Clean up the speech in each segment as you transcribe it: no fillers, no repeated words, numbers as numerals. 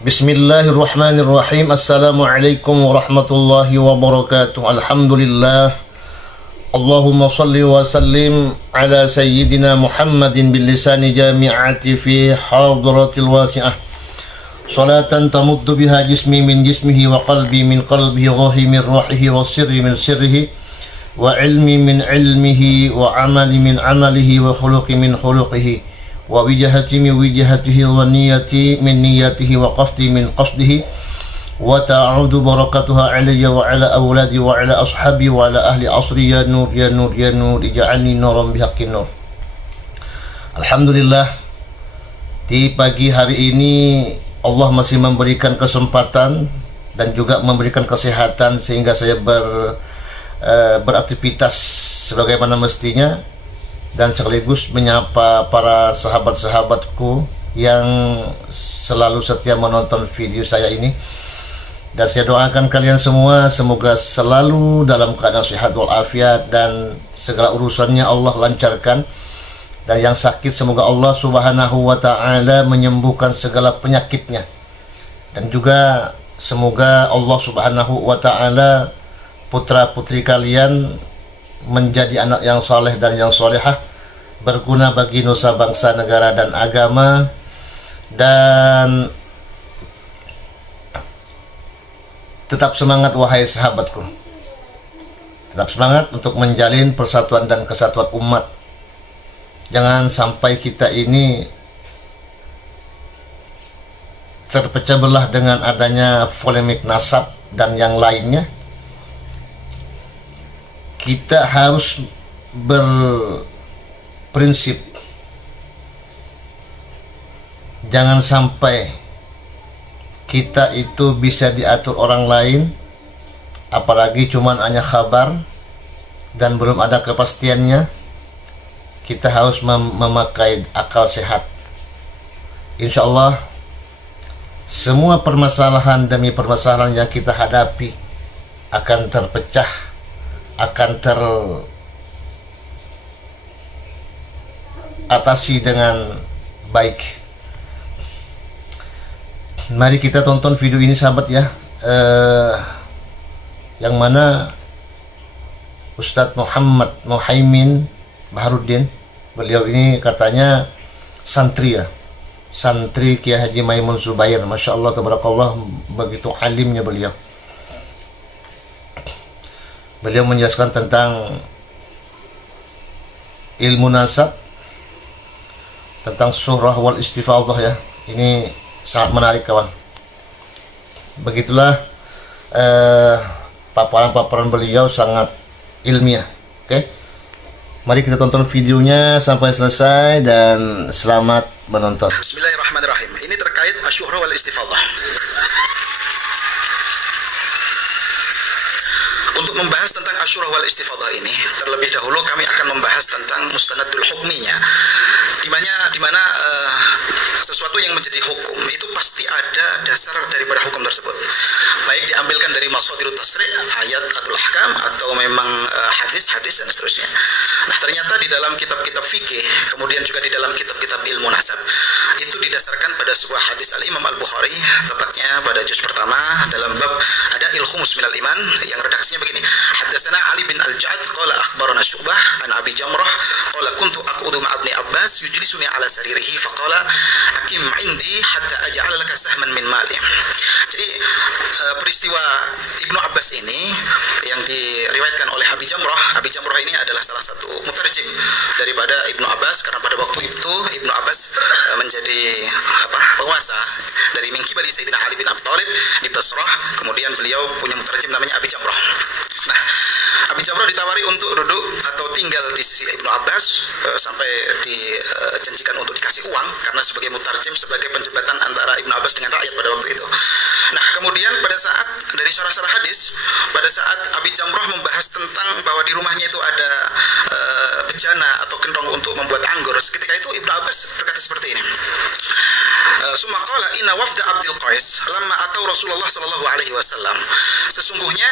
Bismillahirrahmanirrahim. Assalamualaikum warahmatullahi wabarakatuh. Alhamdulillah. Allahumma salli wa sallim ala sayyidina Muhammadin bil lisani jami'ati fi hadratil wasi'ah. Salatan tamuddu biha jismi min jismihi wa qalbi min qalbihi, ruhi min ruhihi, wa sirri min sirrihi, wa ilmi min ilmihi, wa amali min amalihi, wa khuluqi min khuluqihi, wa wijahati min wijahatihi, wa niyati min niyatihi, wa qasdi min qasdihi, wa ta'udu barakatuha alayya wa ala awladi wa ala ashabi wa ala ahli asri ya nur ya nur ya nur ija'alni nuran bihaqqin nur. Alhamdulillah, di pagi hari ini Allah masih memberikan kesempatan dan juga memberikan kesehatan sehingga saya beraktivitas sebagaimana mestinya, dan sekaligus menyapa para sahabat-sahabatku yang selalu setia menonton video saya ini. Dan saya doakan kalian semua semoga selalu dalam keadaan sehat walafiat dan segala urusannya Allah lancarkan. Dan yang sakit semoga Allah Subhanahu wa ta'ala menyembuhkan segala penyakitnya. Dan juga semoga Allah Subhanahu wa ta'ala putra-putri kalian menjadi anak yang soleh dan yang solehah, berguna bagi nusa bangsa negara dan agama. Dan tetap semangat wahai sahabatku, tetap semangat untuk menjalin persatuan dan kesatuan umat. Jangan sampai kita ini terpecah belah dengan adanya polemik nasab dan yang lainnya. Kita harus berprinsip, jangan sampai kita itu bisa diatur orang lain, apalagi cuman hanya kabar dan belum ada kepastiannya. Kita harus memakai akal sehat. Insya Allah semua permasalahan demi permasalahan yang kita hadapi akan terpecah, akan teratasi dengan baik. Mari kita tonton video ini sahabat ya, yang mana Ustadz Muhammad Muhaimin Baharuddin, beliau ini katanya santri ya, santri Kiai Haji Maimun Zubair. Masya Allah, tabarakallah, begitu alimnya beliau. Beliau menjelaskan tentang ilmu nasab, tentang surah wal istifadah ya. Ini sangat menarik kawan. Begitulah paparan-paparan beliau sangat ilmiah. Oke, mari kita tonton videonya sampai selesai dan selamat menonton. Bismillahirrahmanirrahim. Ini terkait asyuhra wal istifadah. Untuk membahas tentang asyuhra wal istifadah ini, terlebih dahulu kami akan membahas tentang mustanadul hukminya, di mana sesuatu yang menjadi hukum itu pasti ada dasar daripada hukum tersebut, baik diambilkan dari masadirut tasri', ayat atau ahkam, atau memang hadis-hadis dan seterusnya. Nah, ternyata di dalam kitab-kitab fikih, kemudian juga di dalam kitab-kitab ilmu nasab, itu didasarkan pada sebuah hadis Al-Imam Al-Bukhari, tepatnya pada juz pertama dalam bab ada il-khumus minal iman, yang redaksinya begini: Haddatsana Ali bin Al-Ja'ad qala akhbarana Syu'bah an Abi Jamrah qala kuntu aqudu ma'a Ibni Abbas yujlisuni ala saririhi faqala akim indi hatta aj'ala laka sahman min mali. Jadi peristiwa Ibnu Abbas ini yang diriwayatkan oleh Abi Jamrah. Abi Jamrah ini adalah salah satu mutarjim daripada Ibnu Abbas, karena pada waktu itu Ibnu Abbas menjadi penguasa dari Mengkibali Sayyidina Ali bin Abi Thalib di Basrah. Kemudian beliau punya mutarjim namanya Abi Jamrah. Nah, Abi Jamrah ditawari untuk duduk atau tinggal di sisi Ibnu Abbas sampai dijanjikan untuk dikasih uang, karena sebagai mutarjim, sebagai penjembatan antara Ibnu Abbas dengan rakyat pada waktu itu. Nah, kemudian pada saat dari syarah-syarah hadis, pada saat Abi Jamrah membahas tentang bahwa di rumahnya itu ada bejana atau kendong untuk membuat anggur, ketika itu Ibnu Abbas berkata seperti ini: Summa qala inna wafda Abdul Qais lamma atau Rasulullah sallallahu alaihi wasallam. Sesungguhnya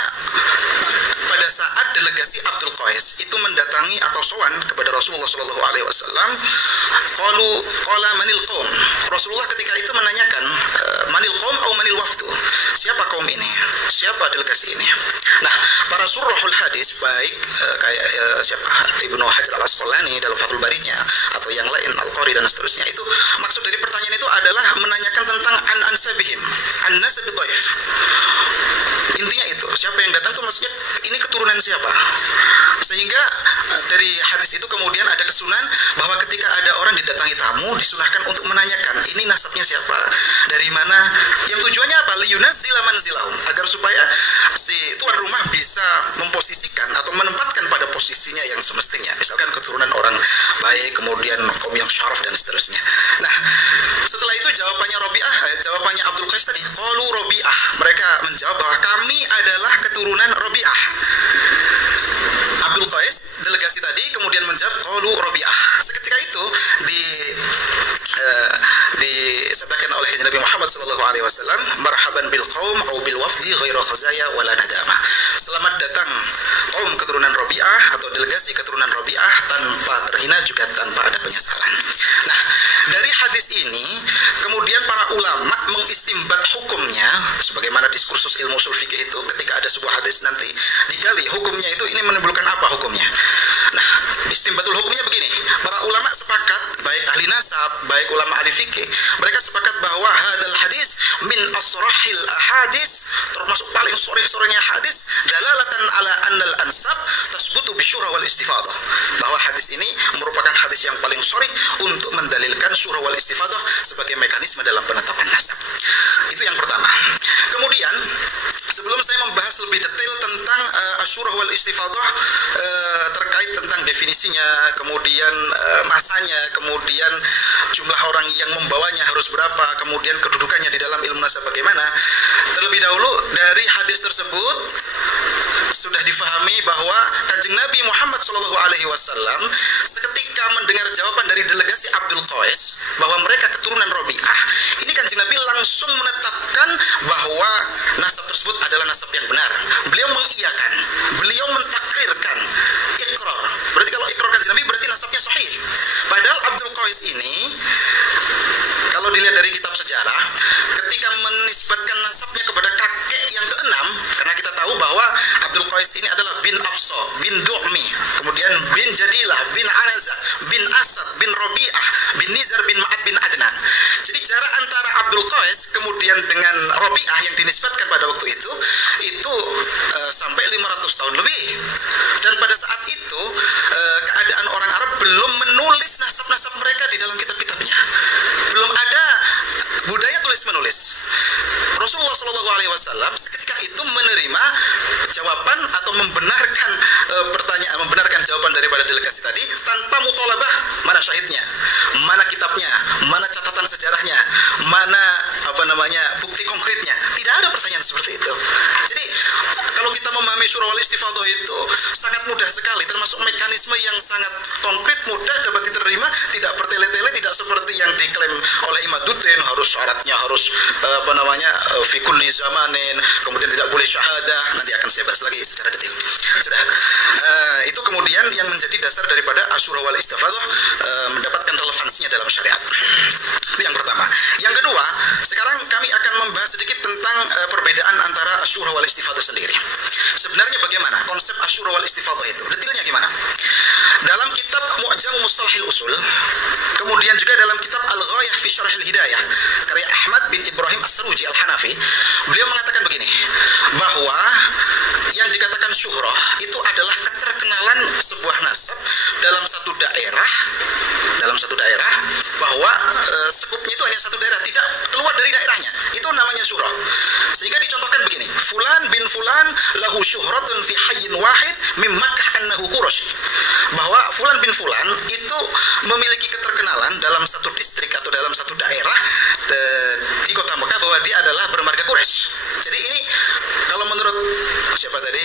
pada saat delegasi Abdul Qais itu mendatangi atau sowan kepada Rasulullah sallallahu alaihi wasallam, qala manil qaum. Rasulullah ketika itu menanyakan manil qaum delegasi ini. Nah, para surahul hadis baik kayak siapa Ibnu Hajar Al-Asqalani dalam Fathul Barinya atau yang lain Al-Qari dan seterusnya, itu maksud dari pertanyaan itu adalah menanyakan tentang an-ansabihim, an-nasabi dhaif. Intinya itu, siapa yang datang itu maksudnya ini keturunan siapa. Sehingga dari hadis itu kemudian ada kesunan bahwa ketika ada orang didatangi tamu, disunahkan untuk menanyakan ini nasabnya siapa, dari mana, yang tujuannya apa? Liyunazzila manzilahum, agar supaya si tuan rumah bisa memposisikan atau menempatkan pada posisinya yang semestinya. Misalkan keturunan orang baik, kemudian kaum yang syaraf dan seterusnya. Nah, setelah itu jawabannya Abdul Qais tadi, qalu Rabi'ah, mereka menjawab bahwa kami adalah keturunan Rabi'ah. Abdul Qais, delegasi tadi, kemudian menjawab qalu Rabi'ah. Seketika itu disabdakan oleh Nabi Muhammad SAW, marhaban bil qaum au bil wafdi ghairu khazaya wala nadama. Selamat datang kaum keturunan Rabi'ah atau delegasi keturunan Rabi'ah tanpa terhina juga tanpa ada penyesalan. Nah, dari hadis ini kemudian para ulama mengistimbat hukumnya, sebagaimana diskursus ilmu ushul fikih itu, ketika ada sebuah hadis nanti digali hukumnya itu ini menimbulkan apa hukumnya. Nah, istimbatul hukumnya begini, para ulama sepakat, baik ahli nasab, baik ulama ahli fikih, mereka sepakat bahwa hadal hadis min asrahil ahadis, termasuk paling soreh-sorehnya hadis, dalalatan ala annal ansab tasbutu bisyura wal istifadah, bahwa hadis ini merupakan hadis yang paling soreh untuk mendalilkan syura wal istifadah sebagai mekanisme dalam penetapan nasab. Itu yang pertama. Kemudian sebelum saya membahas lebih detail tentang asyurah wal istifadah, terkait tentang definisinya, kemudian masanya, kemudian jumlah orang yang membawanya harus berapa, kemudian kedudukannya di dalam ilmu nasab bagaimana, terlebih dahulu dari hadis tersebut sudah difahami bahwa Kanjeng Nabi Muhammad SAW seketika mendengar jawaban dari delegasi Abdul Qais bahwa mereka keturunan Rabi'ah, ini Kanjeng Nabi langsung menetapkan bahwa nasab tersebut adalah nasab yang benar. Beliau mengiyakan, beliau mentakrirkan, ikrar. Berarti kalau ikrar Kanjeng Nabi berarti nasabnya sahih. Padahal Abdul Qais ini, kalau dilihat dari kitab sejarah, ketika menisbatkan nasabnya kepada kakek yang keenam, karena kita tahu bahwa Abdul Qais ini adalah bin Afsa, bin Du'mi, kemudian bin Jadilah, bin Anaza, bin Asad, bin Rabi'ah, bin Nizar, bin Ma'ad, bin Adnan. Jadi jarak antara Abdul Qais kemudian dengan Rabi'ah yang dinisbatkan pada waktu itu sampai 500 tahun lebih. Dan pada saat itu keadaan orang Arab belum menulis nasab-nasab mereka di dalam kitab-kitabnya. Belum ada budaya tulis-menulis. Rasulullah SAW seketika itu menerima jawaban atau membenarkan membenarkan jawaban daripada delegasi tadi tanpa mutolabah, mana syahidnya, mana kitabnya, mana catatan sejarahnya, mana bukti konkretnya. Tidak ada pertanyaan seperti itu. Jadi kalau kita memahami syura wal istifadah itu sangat mudah sekali, termasuk mekanisme yang sangat konkret, mudah dapat diterima, tidak bertele-tele, tidak seperti yang diklaim oleh Imaduddin harus syaratnya harus fi kulli zamanin, kemudian tidak boleh syahadah. Nanti akan saya bahas lagi secara detail. Sudah. Itu kemudian yang menjadi dasar daripada asyura wal istifadah mendapatkan relevansinya dalam syariat. Itu yang pertama. Yang kedua, sekarang kami akan membahas sedikit tentang perbedaan antara asyura wal istifadah sendiri. Sebenarnya bagaimana konsep asyura wal istifadah itu? Detailnya gimana? Dalam kitab Mu'jam Mustalahil Usul, kemudian juga dalam kitab Al-Ghayah fi Syarahil Hidayah karya Ahmad bin Ibrahim As-Saruji Al-Hanafi, beliau mengatakan begini, bahwa yang dikatakan syuhrah itu adalah keterkenalan sebuah nasab dalam satu daerah, bahwa sekupnya itu hanya satu daerah, tidak keluar dari daerahnya. Itu namanya syuhrah. Sehingga dicontohkan begini, fulan bin fulan lahu syuhratun fi hayyin wahid min Makkah annahu Quraisy. Bahwa fulan bin fulan itu memiliki keterkenalan dalam satu distrik atau dalam satu daerah di kota Mekah bahwa dia adalah bermarga Quraisy. Jadi ini kalau menurut siapa tadi?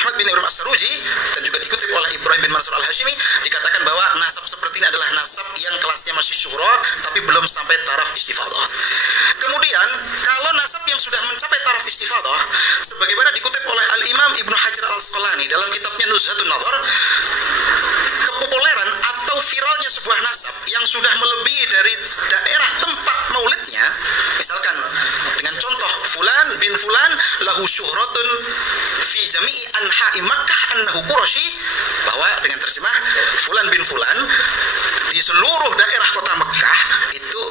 Ahmad bin Ibrahim As-Saruji, dan juga dikutip oleh Ibrahim bin Mansur Al-Hashimi, dikatakan bahwa nasab seperti ini adalah nasab yang kelasnya masih syuhra tapi belum sampai taraf istifadah. Kemudian kalau nasab yang sudah mencapai taraf istifadah, sebagaimana dikutip oleh Al-Imam Ibnu Hajar Al-Asqalani dalam kitabnya Nuzhatun Nadhar, kepopuleran atau viralnya sebuah nasab yang sudah melebihi dari daerah tempat maulidnya, misalkan dengan contoh fulan bin fulan lahu syuhratun fi jami'i anha'i Makkah annahu Quraisy, bahwa dengan terjemah fulan bin fulan di seluruh daerah kota Mekah itu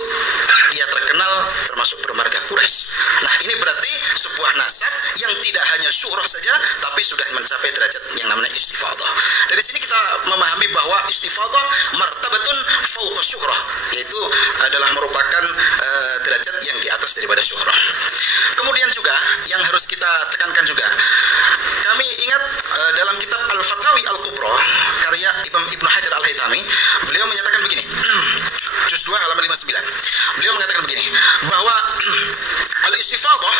dia terkenal termasuk bermarga Quraisy. Nah, ini berarti sebuah nasab yang tidak hanya syuhrah saja tapi sudah mencapai derajat yang namanya istifadhah. Dari sini kita memahami bahwa istifadhah martabatun fauqa syuhrah, yaitu adalah merupakan derajat yang di atas daripada syuhrah. Kemudian juga yang harus kita tekankan juga, kami ingat dalam kitab Al-Fatawi Al-Kubra karya Ibnu Hajar Al-Haytami, beliau menyatakan begini, juz 2 halaman 59. Beliau mengatakan begini, bahwa al-istifadhah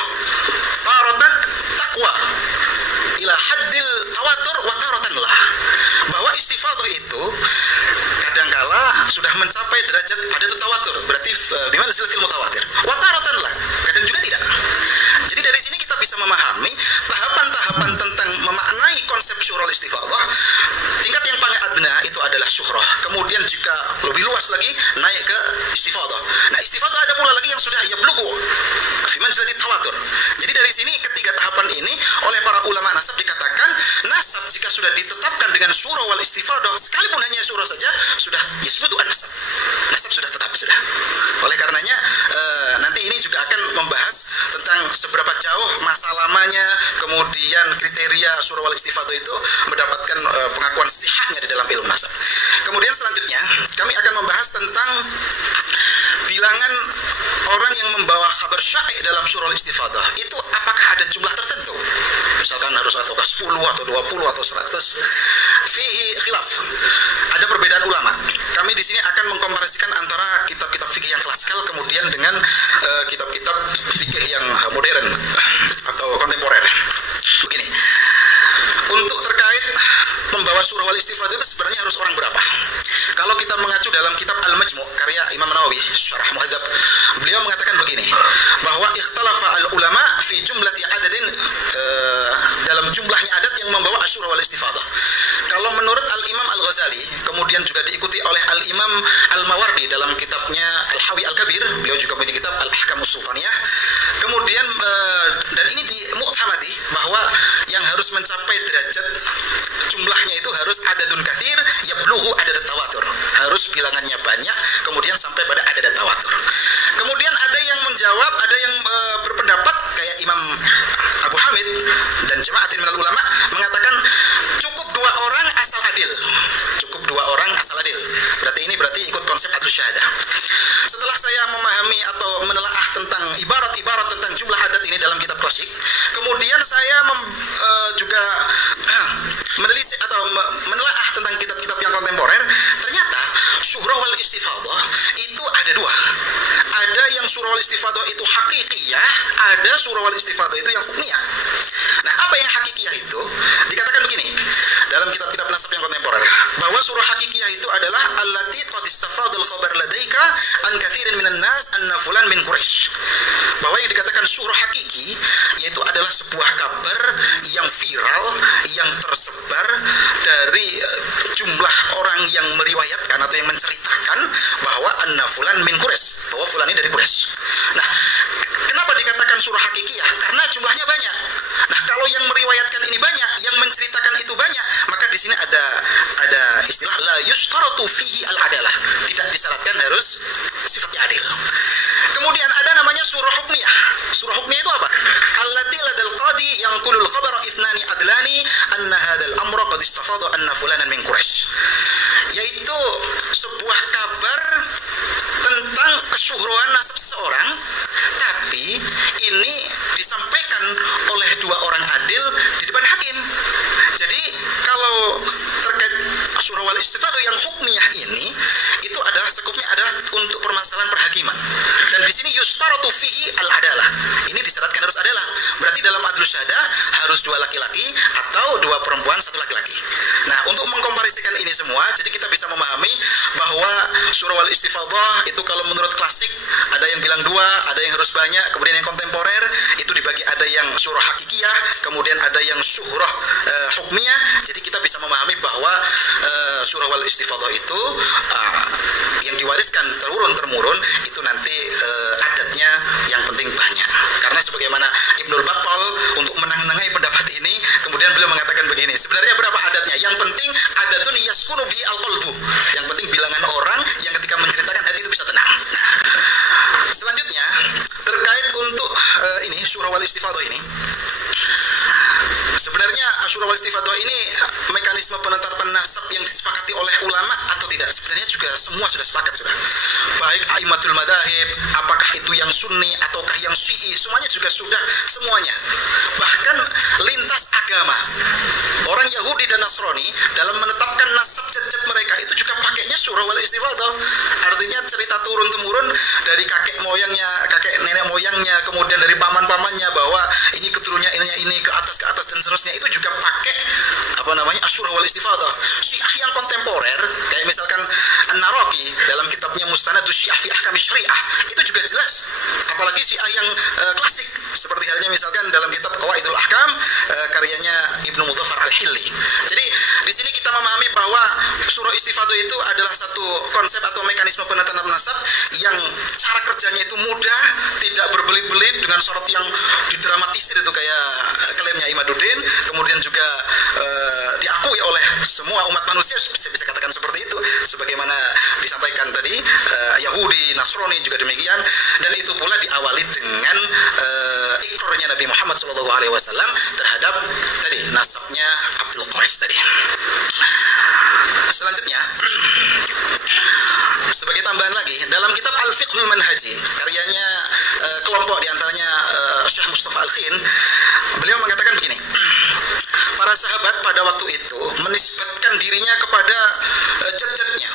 taratan taqwa ila haddil tawatur wa taratan lah. Bahwa istifadhah itu kadangkala sudah mencapai derajat ada tawatur, berarti bimanzilatil mutawatir. Wa taratan lah, kadang juga tidak. Jadi dari sini kita bisa memahami tahapan-tahapan tentang memaknai konsep syuhrul istifadhah. Tingkat yang paling adna itu adalah syuhrah. Kemudian jika lebih luas lagi naik ke istifadhah. Nah, istifadhah ada pula lagi yang sudah yablughu fi manzilati tawatur. Jadi dari sini ketiga tahapan ini oleh para ulama nasab dikatakan nasab jika sudah ditetapkan dengan syuhrah wal istifadhah, sekalipun hanya syuhrah saja sudah yasbutu an-nasab. Nasab sudah tetap sudah. Oleh karenanya nanti ini juga akan membahas tentang seberapa jauh masa lamanya, kemudian kriteria syuhrah wal istifadhah itu mendapatkan pengakuan sihahnya di dalam ilmu nasab. Kemudian selanjutnya kami akan membahas tentang bilangan orang yang membawa kabar syai' dalam syuhrul istifadhah. Itu apakah ada jumlah tertentu? Misalkan harus ataukah 10 atau 20 atau 100? Fihi khilaf. Ada perbedaan ulama. Kami di sini akan mengkomparasikan antara kitab-kitab fikih yang klasikal kemudian dengan kitab-kitab fikih yang modern atau kontemporer. Begini. Untuk terkait pembawa syuhrah wal istifadhah itu sebenarnya harus orang berapa? Kalau kita mengacu dalam kitab Al-Majmu' karya Imam Nawawi Syarah Muhadzab, beliau mengatakan begini, bahwa ikhtalafa al-ulama fi jumlati adadin, dalam jumlahnya adat yang membawa syuhrah wal istifadhah. Kalau menurut Al-Imam Al-Ghazali, kemudian juga diikuti oleh Al-Imam Al-Mawardi dalam kitabnya Al-Hawi Al-Kabir, beliau juga punya kitab Al-Ahkamus Sultaniyah. Kemudian dan ini dimu'tamadi bahwa yang harus mencapai derajat jumlahnya itu harus adadun katsir yablughu adadat tawatur, harus bilangannya banyak kemudian sampai pada adadat tawatur. Kemudian ada yang menjawab, ada yang berpendapat kayak Imam Abu Hamid dan jama'atin minal ulama mengatakan cukup 2 orang asal adil. Cukup 2 orang asal adil. Berarti ikut konsep adlus syahadah. Setelah saya memahami atau menelaah tentang ibarat-ibarat tentang jumlah adat ini dalam kitab klasik, kemudian saya juga menelisik atau menelaah tentang kitab-kitab yang kontemporer. Ternyata syuhrah wal istifadhah itu ada 2. Ada yang syuhrah wal istifadhah itu hakikiyah, ada syuhrah wal istifadhah itu yang hukmiyah. Nah, apa yang hakikiyah itu? Dikatakan begini dalam kitab-kitab nasab yang kontemporer, bahwa syuhrah hakikiyah itu adalah allati qad istafadhal khabar ladaika an katsirin minan nas anna fulan min Quraisy. Bahwa yang dikatakan syuhrah hakiki yaitu adalah sebuah kabar yang viral, yang tersebar dari jumlah orang yang meriwayatkan atau yang menceritakan bahwa anna fulan min Quraisy, bahwa fulan ini dari Quraisy. Nah, kenapa dikatakan syuhrah hakikiyah? Karena jumlahnya banyak. Nah, kalau yang meriwayatkan ini banyak, yang menceritakan itu banyak, maka di sini ada istilah la yustaratu fihi al-adalah, tidak disyaratkan harus sifatnya adil. Kemudian ada namanya syuhrah hukmiyah. Syuhrah hukmiyah itu apa? Allati ladal qadi yanqulul khabara ithnani adlani anna hadzal amra qad istafadha anna fulanan min Quraisy. Yaitu sebuah kabar tentang kesyuhrohan nasab seseorang, tapi ini disampaikan oleh 2 orang adil di depan hakim. Jadi kalau terkait syuhrah wal istifadhah yang hukmiyah ini, itu adalah sekupnya adalah untuk permasalahan perhakiman. Dan di sini yustaratu fihi al-adalah. Ini disyaratkan harus adalah. Berarti dalam adlus syahadah harus 2 laki-laki atau 2 perempuan 1 laki-laki. Nah, untuk mengkomparisikan ini semua, jadi kita bisa memahami bahwa syuhrah wal istifadhah itu kalau menurut klasik ada yang bilang 2, ada yang harus banyak, kemudian yang kontemporer itu dibagi ada yang syuhrah hakikiyah, kemudian ada yang syuhrah hukmiyah. Jadi kita bisa memahami bahwa syuhrah wal istifadhah itu yang diwariskan turun-temurun itu nanti adatnya yang penting banyak. Karena sebagaimana Ibnul Sebenarnya berapa adatnya? Yang penting adatun yaskunu bi al-qalbu. Yang penting bilangan orang yang ketika menceritakan hati itu bisa tenang. Nah, selanjutnya terkait untuk ini syura wal istifadhah ini. Sebenarnya Asyura wal Istifadhah ini mekanisme penetapan nasab yang disepakati oleh ulama atau tidak? Sebenarnya juga semua sudah sepakat sudah. Baik aimatul madhahib, apakah itu yang sunni ataukah yang syi'i, semuanya juga sudah semuanya. Bahkan lintas agama. Orang Yahudi dan Nasrani dalam menetapkan nasab jad-jad mereka itu juga pakainya Syura wal Istifadhah. Artinya cerita turun-temurun dari kakek moyangnya, kakek nenek moyangnya, kemudian dari paman-pamannya bahwa ini keturunannya ini ke atas dan seterusnya, itu juga pakai Asyura wal Istifadhah. Syiah yang kontemporer kayak misalkan An-Naraqi dalam kitabnya Mustanadus Syiah fi Ahkam Syariah itu juga jelas. Apalagi Syiah yang klasik seperti halnya misalkan dalam kitab Qawaidul Ahkam karyanya Ibnu Mudzaffar Al-Hilli. Jadi di sini kita memahami bahwa Syura Istifadhah itu adalah satu konsep atau mekanisme penetapan nasab yang cara kerjanya itu mudah, tidak berbelit-belit dengan syarat yang didramatisir itu kayak klaimnya Imaduddin, kemudian juga diakui oleh semua umat manusia, bisa katakan seperti itu, sebagaimana disampaikan tadi Yahudi, Nasrani juga demikian, dan itu pula diawali dengan ikrarnya Nabi Muhammad SAW terhadap tadi nasabnya Abdul Qais tadi. Selanjutnya sebagai tambahan lagi dalam kitab Al-Fiqhul Manhaji karyanya kelompok diantaranya Syekh Mustafa Al-Khin, beliau mengatakan begini, para sahabat pada waktu itu menisbatkan dirinya kepada jad-jadnya.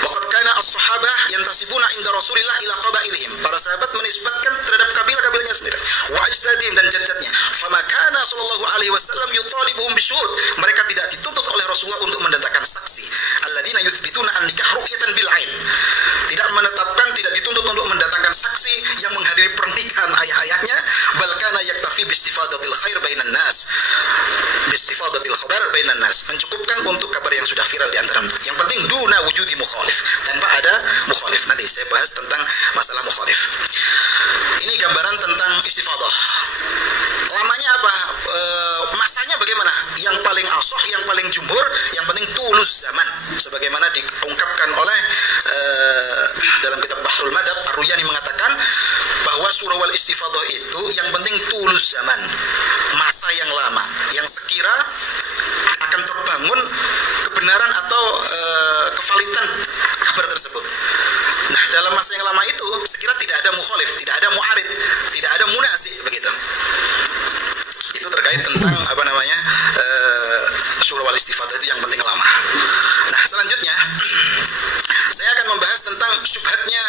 Waqad kana as-sahabah yantasibuna inda Rasulillah ila qabailihim. Para sahabat menisbatkan terhadap kabilah-kabilahnya sendiri. Wa ajdadihim, dan jad-jadnya. Fama kana sallallahu alaihi wasallam yutalibuhum bisyuhud. Mereka tidak dituntut oleh Rasulullah untuk mendatangkan saksi. Alladzina yuthbituna an-nikah ru'yatan bil ain. Tidak menetapkan, tidak dituntut untuk mendatangkan saksi yang menghadiri pernikahan ayah-ayahnya, bal kana yaktafi bi istifadatil khair bainan nas. Bi istifadatil khabar bainan nas. Mencukupkan untuk kabar yang sudah viral di antara. Yang penting duna wujudi mukhalif, tanpa ada mukhalif. Nanti saya bahas tentang masalah mukhalif. Ini gambaran tentang istifadhah. Lamanya apa? Masanya bagaimana? Yang paling asah, yang paling jumhur, yang penting tulus zaman, sebagaimana diungkapkan oleh dalam kitab Bahrul Madhab, Ar-Ruyani mengatakan bahwa Syura wal Istifadhah itu yang penting tulus zaman, masa yang lama, yang sekira akan terbangun kebenaran atau kevalitan kabar tersebut. Nah, dalam masa yang lama itu sekira tidak ada mukhalif, tidak ada mu'arid, tidak ada munasi, begitu. Itu terkait tentang Syura wal Istifadhah itu yang penting lama. Nah, selanjutnya saya akan membahas tentang syubhatnya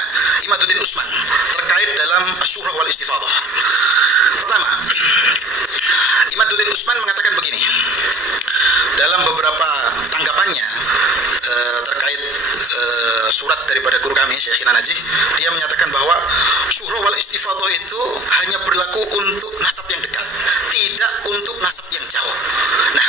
Imaduddin Utsman terkait dalam Syura wal Istifadhah. Pertama, Imaduddin Utsman mengatakan begini dalam beberapa tanggapannya terkait surat daripada guru kami Syekhina Najih. Dia menyatakan bahwa Syura wal Istifadhah itu hanya berlaku untuk nasab yang dekat, tidak untuk nasab yang jauh. Nah,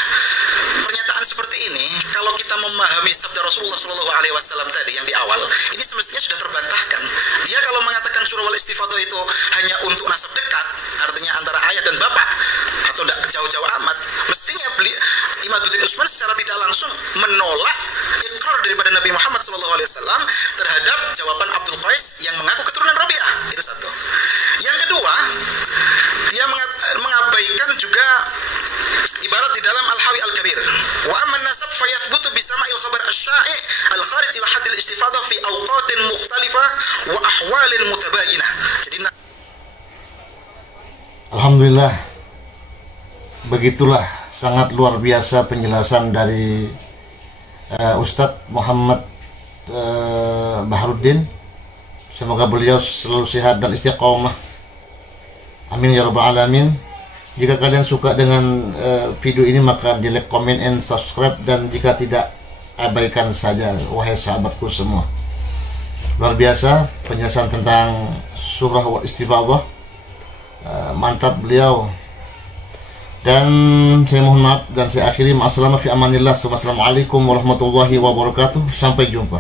pernyataan seperti ini kalau kita memahami sabda Rasulullah SAW tadi yang di awal, ini semestinya sudah terbantahkan. Dia kalau mengatakan Syura wal Istifadhah itu hanya untuk nasab dekat, artinya antara ayah dan bapak, atau tidak jauh-jauh amat, mestinya Imaduddin Utsman secara tidak langsung menolak ikrar daripada Nabi Muhammad SAW terhadap jawaban Abdul Qais yang mengaku keturunan Rabi'ah. Itu satu. Yang kedua, dia mengabaikan juga ibarat di dalam Al-Hawi Al-Kabir, wa amman nasab fayathbutu bisama'il khabar asy-sya'i' al-kharij ila haddil istifadhah fi awqatin mukhtalifah wa ahwalin mutabayinah. Jadi alhamdulillah, begitulah sangat luar biasa penjelasan dari Ustadz Muhammad Bahruddin. Semoga beliau selalu sehat dan istiqomah, amin ya rabbal alamin. Jika kalian suka dengan video ini, maka di like, comment, and subscribe. Dan jika tidak, abaikan saja, wahai sahabatku semua. Luar biasa penjelasan tentang Syura wal Istifadhah. Mantap beliau. Dan saya mohon maaf dan saya akhiri. Ma'assalamah fi amanillah. Assalamualaikum warahmatullahi wabarakatuh. Sampai jumpa.